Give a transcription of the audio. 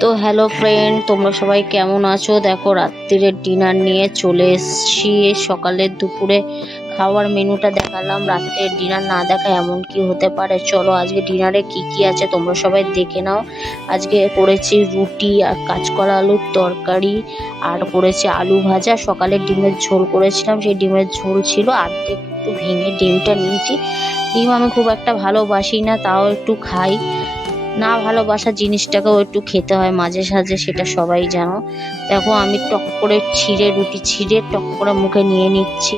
তো hello friend, তোমরা সবাই কেমন আছো? দেখো রাত্রিরের ডিনার নিয়ে চলে এসেছি। সকালের দুপুরে খাওয়ার মেনুটা দেখালাম, রাত্রের ডিনার না দেখা এমন কি হতে পারে। চলো আজকে ডিনারে কি কি আছে তোমরা সবাই দেখে নাও। আজকে করেছি রুটি আর কাঁচকলা আলুর তরকারি, আর করেছি আলু ভাজা। সকালে ডিমের ঝোল করেছিলাম, সেই ডিমের ঝোল ছিল, অর্ধেক একটু ভেঙে ডিমটা নিয়েছি। ডিম আমি খুব একটা ভালোবাসি না, তাও একটু খাই। না ভালোবাসা জিনিসটাকেও একটু খেতে হয় মাঝে সাঝে, সেটা সবাই জানো। দেখো আমি টক করে রুটি ছিঁড়ে টক করে মুখে নিয়ে নিচ্ছি।